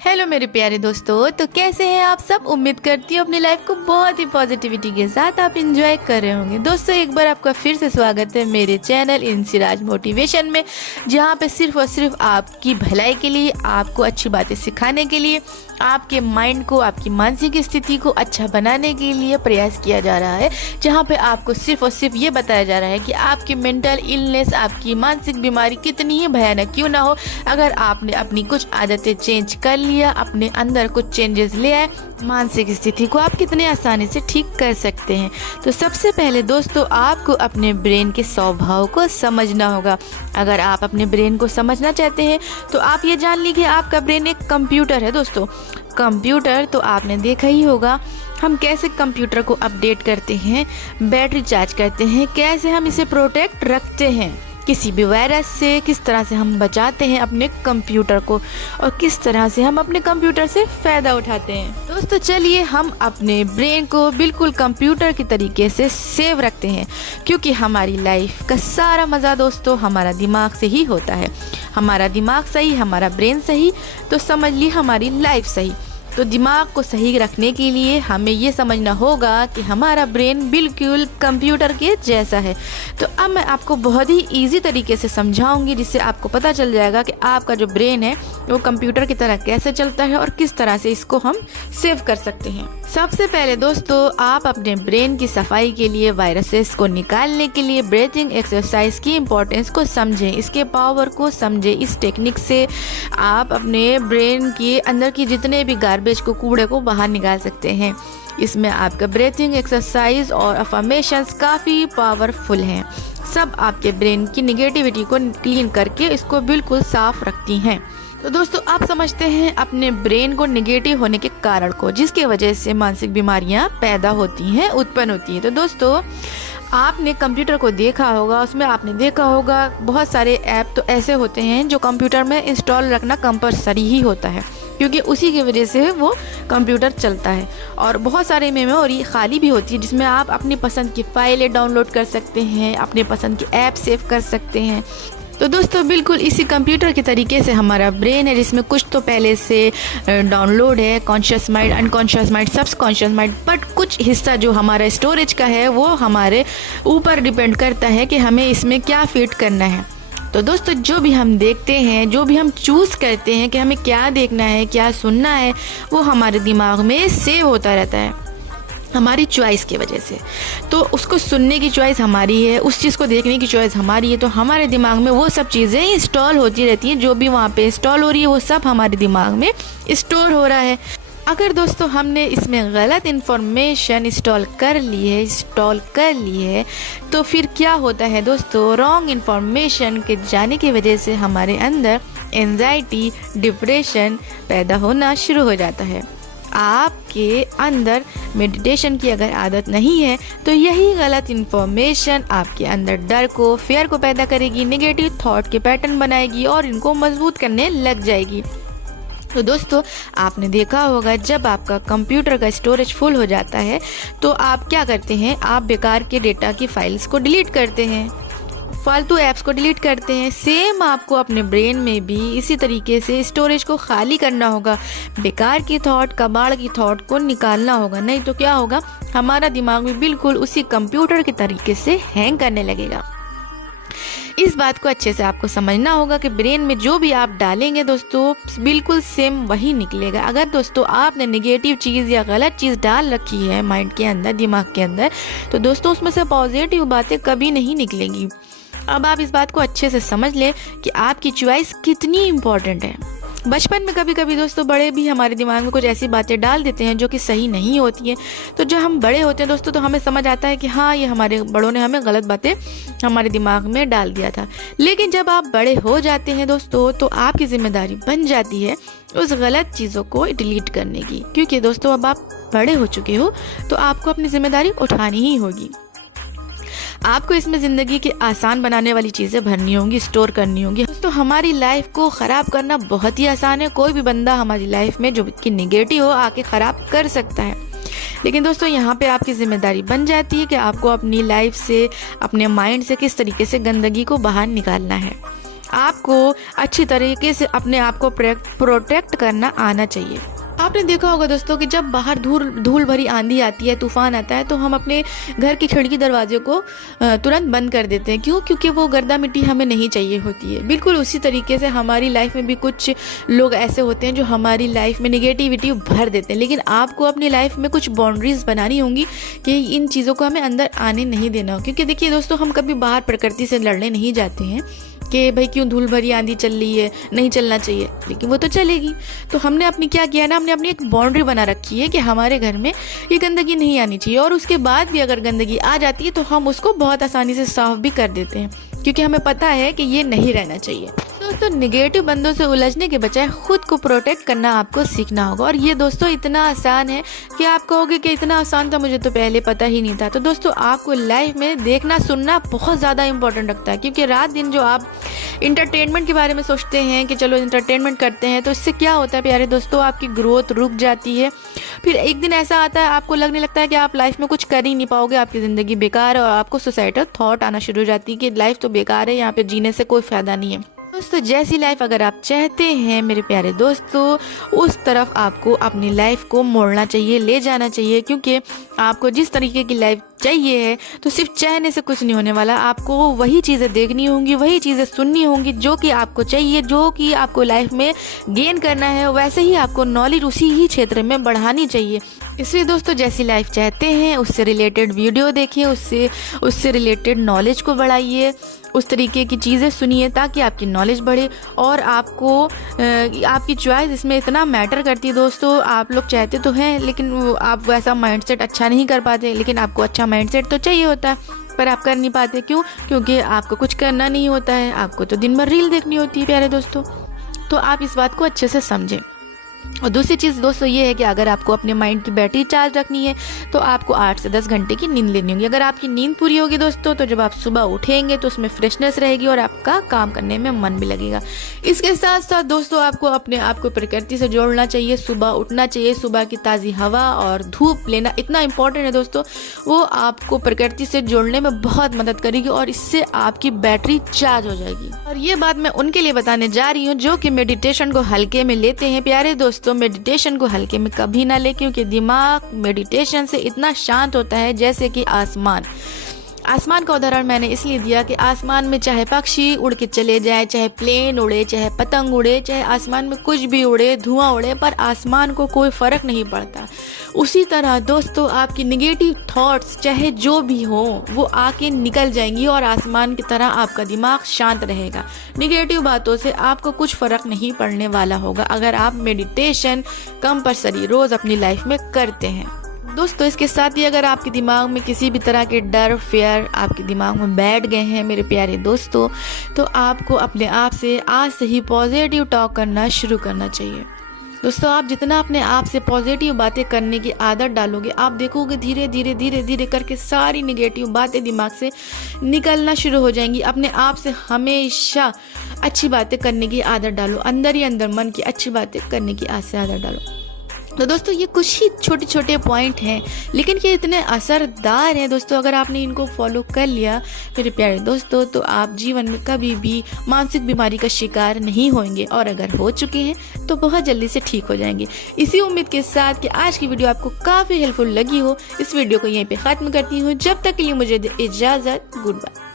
Hello मेरे प्यारे दोस्तों, तो कैसे हैं आप सब। उम्मीद करती हूँ अपनी लाइफ को बहुत ही पॉजिटिविटी के साथ आप एंजॉय कर रहे होंगे। दोस्तों एक बार आपका फिर से स्वागत है मेरे चैनल इंसिराज मोटिवेशन में, जहाँ पे सिर्फ और सिर्फ आपकी भलाई के लिए, आपको अच्छी बातें सिखाने के लिए, आपके माइंड को, आपकी मानसिक स्थिति को अच्छा बनाने के लिए प्रयास किया जा रहा है। जहाँ पे आपको सिर्फ और सिर्फ ये बताया जा रहा है कि आपकी मेंटल इलनेस, आपकी मानसिक बीमारी कितनी ही भयानक क्यों ना हो, अगर आपने अपनी कुछ आदतें चेंज कर लिया, अपने अंदर कुछ चेंजेस ले आए, मानसिक स्थिति को आप कितने आसानी से ठीक कर सकते हैं। तो सबसे पहले दोस्तों आपको अपने ब्रेन के स्वभाव को समझना होगा। अगर आप अपने ब्रेन को समझना चाहते हैं तो आप ये जान लीजिए आपका ब्रेन एक कंप्यूटर है। दोस्तों कंप्यूटर तो आपने देखा ही होगा, हम कैसे कंप्यूटर को अपडेट करते हैं, बैटरी चार्ज करते हैं, कैसे हम इसे प्रोटेक्ट रखते हैं किसी भी वायरस से, किस तरह से हम बचाते हैं अपने कंप्यूटर को और किस तरह से हम अपने कंप्यूटर से फ़ायदा उठाते हैं। दोस्तों चलिए हम अपने ब्रेन को बिल्कुल कंप्यूटर की तरीके से सेव रखते हैं, क्योंकि हमारी लाइफ का सारा मज़ा दोस्तों हमारा दिमाग से ही होता है। हमारा दिमाग सही, हमारा ब्रेन सही, तो समझ ली हमारी लाइफ सही। तो दिमाग को सही रखने के लिए हमें ये समझना होगा कि हमारा ब्रेन बिल्कुल कंप्यूटर के जैसा है। तो अब मैं आपको बहुत ही इजी तरीके से समझाऊंगी, जिससे आपको पता चल जाएगा कि आपका जो ब्रेन है वो कंप्यूटर की तरह कैसे चलता है और किस तरह से इसको हम सेव कर सकते हैं। सबसे पहले दोस्तों आप अपने ब्रेन की सफाई के लिए, वायरसेस को निकालने के लिए ब्रीथिंग एक्सरसाइज की इम्पोर्टेंस को समझें, इसके पावर को समझें। इस टेक्निक से आप अपने ब्रेन के अंदर की जितने भी गार्बेज को, कूड़े को बाहर निकाल सकते हैं। इसमें आपका ब्रीथिंग एक्सरसाइज और अफर्मेशंस काफ़ी पावरफुल हैं। सब आपके ब्रेन की निगेटिविटी को क्लीन करके इसको बिल्कुल साफ रखती हैं। तो दोस्तों आप समझते हैं अपने ब्रेन को निगेटिव होने के कारण को, जिसके वजह से मानसिक बीमारियां पैदा होती हैं, उत्पन्न होती हैं। तो दोस्तों आपने कंप्यूटर को देखा होगा, उसमें आपने देखा होगा बहुत सारे ऐप तो ऐसे होते हैं जो कंप्यूटर में इंस्टॉल रखना कंपलसरी ही होता है, क्योंकि उसी की वजह से वो कंप्यूटर चलता है। और बहुत सारे मेमोरी खाली भी होती है, जिसमें आप अपनी पसंद की फाइलें डाउनलोड कर सकते हैं, अपने पसंद की ऐप सेव कर सकते हैं। तो दोस्तों बिल्कुल इसी कंप्यूटर के तरीके से हमारा ब्रेन है, जिसमें कुछ तो पहले से डाउनलोड है, conscious mind, unconscious mind, subconscious mind, but कुछ हिस्सा जो हमारा स्टोरेज का है वो हमारे ऊपर डिपेंड करता है कि हमें इसमें क्या फिट करना है। तो दोस्तों जो भी हम देखते हैं, जो भी हम चूज़ करते हैं कि हमें क्या देखना है, क्या सुनना है, वो हमारे दिमाग में सेव होता रहता है हमारी चॉइस की वजह से। तो उसको सुनने की चॉइस हमारी है, उस चीज़ को देखने की चॉइस हमारी है। तो हमारे दिमाग में वो सब चीज़ें इंस्टॉल होती रहती हैं, जो भी वहाँ पे इंस्टॉल हो रही है वो सब हमारे दिमाग में स्टोर हो रहा है। अगर दोस्तों हमने इसमें गलत इन्फॉर्मेशन इंस्टॉल कर ली है तो फिर क्या होता है दोस्तों, रॉन्ग इन्फॉर्मेशन के जाने की वजह से हमारे अंदर एंजाइटी, डिप्रेशन पैदा होना शुरू हो जाता है। आपके अंदर मेडिटेशन की अगर आदत नहीं है तो यही गलत इन्फॉर्मेशन आपके अंदर डर को, फियर को पैदा करेगी, नेगेटिव थॉट के पैटर्न बनाएगी और इनको मजबूत करने लग जाएगी। तो दोस्तों आपने देखा होगा जब आपका कंप्यूटर का स्टोरेज फुल हो जाता है तो आप क्या करते हैं, आप बेकार के डेटा की फाइल्स को डिलीट करते हैं, फालतू ऐप्स को डिलीट करते हैं। सेम आपको अपने ब्रेन में भी इसी तरीके से स्टोरेज को खाली करना होगा, बेकार की थॉट, कबाड़ की थॉट को निकालना होगा। नहीं तो क्या होगा, हमारा दिमाग भी बिल्कुल उसी कंप्यूटर के तरीके से हैंग करने लगेगा। इस बात को अच्छे से आपको समझना होगा कि ब्रेन में जो भी आप डालेंगे दोस्तों बिल्कुल सेम वही निकलेगा। अगर दोस्तों आपने नेगेटिव चीज़ या गलत चीज़ डाल रखी है माइंड के अंदर, दिमाग के अंदर, तो दोस्तों उसमें से पॉजिटिव बातें कभी नहीं निकलेंगी। अब आप इस बात को अच्छे से समझ लें कि आपकी चॉइस कितनी इम्पोर्टेंट है। बचपन में कभी कभी दोस्तों बड़े भी हमारे दिमाग में कुछ ऐसी बातें डाल देते हैं जो कि सही नहीं होती हैं। तो जब हम बड़े होते हैं दोस्तों तो हमें समझ आता है कि हाँ ये हमारे बड़ों ने हमें गलत बातें हमारे दिमाग में डाल दिया था। लेकिन जब आप बड़े हो जाते हैं दोस्तों तो आपकी जिम्मेदारी बन जाती है उस गलत चीज़ों को डिलीट करने की, क्योंकि दोस्तों अब आप बड़े हो चुके हो तो आपको अपनी जिम्मेदारी उठानी ही होगी। आपको इसमें ज़िंदगी के आसान बनाने वाली चीज़ें भरनी होंगी, स्टोर करनी होंगी। दोस्तों हमारी लाइफ को ख़राब करना बहुत ही आसान है। कोई भी बंदा हमारी लाइफ में जो कि नेगेटिव हो आके ख़राब कर सकता है। लेकिन दोस्तों यहाँ पे आपकी ज़िम्मेदारी बन जाती है कि आपको अपनी लाइफ से, अपने माइंड से किस तरीके से गंदगी को बाहर निकालना है। आपको अच्छी तरीके से अपने आप को प्रोटेक्ट करना आना चाहिए। आपने देखा होगा दोस्तों कि जब बाहर धूल भरी आंधी आती है, तूफान आता है, तो हम अपने घर की खिड़की दरवाजे को तुरंत बंद कर देते हैं। क्यों? क्योंकि वो गर्दा मिट्टी हमें नहीं चाहिए होती है। बिल्कुल उसी तरीके से हमारी लाइफ में भी कुछ लोग ऐसे होते हैं जो हमारी लाइफ में निगेटिविटी भर देते हैं। लेकिन आपको अपनी लाइफ में कुछ बाउंड्रीज बनानी होंगी कि इन चीज़ों को हमें अंदर आने नहीं देना हो। क्योंकि देखिए दोस्तों, हम कभी बाहर प्रकृति से लड़ने नहीं जाते हैं कि भाई क्यों धूल भरी आंधी चल रही है, नहीं चलना चाहिए, लेकिन वो तो चलेगी। तो हमने अपनी क्या किया ना, हमने अपनी एक बाउंड्री बना रखी है कि हमारे घर में ये गंदगी नहीं आनी चाहिए। और उसके बाद भी अगर गंदगी आ जाती है तो हम उसको बहुत आसानी से साफ भी कर देते हैं, क्योंकि हमें पता है कि ये नहीं रहना चाहिए। दोस्तों, निगेटिव बंदों से उलझने के बजाय खुद को प्रोटेक्ट करना आपको सीखना होगा। और ये दोस्तों इतना आसान है कि आप कहोगे कि इतना आसान था, मुझे तो पहले पता ही नहीं था। तो दोस्तों, आपको लाइफ में देखना सुनना बहुत ज़्यादा इंपॉर्टेंट रखता है, क्योंकि रात दिन जो आप इंटरटेनमेंट के बारे में सोचते हैं कि चलो इंटरटेनमेंट करते हैं, तो इससे क्या होता है प्यारे दोस्तों, आपकी ग्रोथ रुक जाती है। फिर एक दिन ऐसा आता है, आपको लगने लगता है कि आप लाइफ में कुछ कर ही नहीं पाओगे, आपकी ज़िंदगी बेकार है, और आपको सुसाइडल थॉट आना शुरू हो जाती है कि लाइफ तो बेकार है, यहाँ पे जीने से कोई फ़ायदा नहीं है। दोस्तों, जैसी लाइफ अगर आप चाहते हैं मेरे प्यारे दोस्तों, उस तरफ आपको अपनी लाइफ को मोड़ना चाहिए, ले जाना चाहिए। क्योंकि आपको जिस तरीके की लाइफ चाहिए है, तो सिर्फ चाहने से कुछ नहीं होने वाला। आपको वही चीज़ें देखनी होंगी, वही चीज़ें सुननी होंगी जो कि आपको चाहिए, जो कि आपको लाइफ में गेन करना है। वैसे ही आपको नॉलेज उसी ही क्षेत्र में बढ़ानी चाहिए। इसलिए दोस्तों, जैसी लाइफ चाहते हैं उससे रिलेटेड वीडियो देखिए, उससे रिलेटेड नॉलेज को बढ़ाइए, उस तरीके की चीज़ें सुनिए ताकि आपकी नॉलेज बढ़े। और आपको आपकी चॉइस इसमें इतना मैटर करती है दोस्तों। आप लोग चाहते तो हैं, लेकिन आप वैसा माइंडसेट अच्छा नहीं कर पाते। लेकिन आपको अच्छा माइंडसेट तो चाहिए होता है, पर आप कर नहीं पाते। क्यों? क्योंकि आपको कुछ करना नहीं होता है, आपको तो दिन भर रील देखनी होती है प्यारे दोस्तों। तो आप इस बात को अच्छे से समझें। और दूसरी चीज़ दोस्तों ये है कि अगर आपको अपने माइंड की बैटरी चार्ज रखनी है तो आपको 8 से 10 घंटे की नींद लेनी होगी। अगर आपकी नींद पूरी होगी दोस्तों, तो जब आप सुबह उठेंगे तो उसमें फ्रेशनेस रहेगी और आपका काम करने में मन भी लगेगा। इसके साथ साथ दोस्तों, आपको अपने आप को प्रकृति से जोड़ना चाहिए, सुबह उठना चाहिए। सुबह की ताज़ी हवा और धूप लेना इतना इंपॉर्टेंट है दोस्तों, वो आपको प्रकृति से जोड़ने में बहुत मदद करेगी और इससे आपकी बैटरी चार्ज हो जाएगी। और ये बात मैं उनके लिए बताने जा रही हूँ जो कि मेडिटेशन को हल्के में लेते हैं। प्यारे दोस्तों, मेडिटेशन को हल्के में कभी ना ले, क्योंकि दिमाग मेडिटेशन से इतना शांत होता है जैसे कि आसमान का उदाहरण मैंने इसलिए दिया कि आसमान में चाहे पक्षी उड़ के चले जाए, चाहे प्लेन उड़े, चाहे पतंग उड़े, चाहे आसमान में कुछ भी उड़े, धुआं उड़े, पर आसमान को कोई फ़र्क नहीं पड़ता। उसी तरह दोस्तों, आपकी नेगेटिव थॉट्स चाहे जो भी हो वो आके निकल जाएंगी और आसमान की तरह आपका दिमाग शांत रहेगा। नेगेटिव बातों से आपको कुछ फ़र्क नहीं पड़ने वाला होगा अगर आप मेडिटेशन कंपल्सरी रोज़ अपनी लाइफ में करते हैं। दोस्तों, इसके साथ ही अगर आपके दिमाग में किसी भी तरह के डर, फेयर आपके दिमाग में बैठ गए हैं मेरे प्यारे दोस्तों, तो आपको अपने आप से आज से ही पॉजिटिव टॉक करना शुरू करना चाहिए। दोस्तों, आप जितना अपने आप से पॉजिटिव बातें करने की आदत डालोगे, आप देखोगे धीरे धीरे धीरे धीरे करके सारी निगेटिव बातें दिमाग से निकलना शुरू हो जाएंगी। अपने आप से हमेशा अच्छी बातें करने की आदत डालो, अंदर ही अंदर मन की अच्छी बातें करने की आदत डालो। तो दोस्तों, ये कुछ ही छोटे छोटे पॉइंट हैं, लेकिन ये इतने असरदार हैं दोस्तों। अगर आपने इनको फॉलो कर लिया मेरे प्यारे दोस्तों, तो आप जीवन में कभी भी मानसिक बीमारी का शिकार नहीं होंगे, और अगर हो चुके हैं तो बहुत जल्दी से ठीक हो जाएंगे। इसी उम्मीद के साथ कि आज की वीडियो आपको काफ़ी हेल्पफुल लगी हो, इस वीडियो को यहीं पे ख़त्म करती हूँ। जब तक के लिए मुझे इजाज़त, गुड बाय।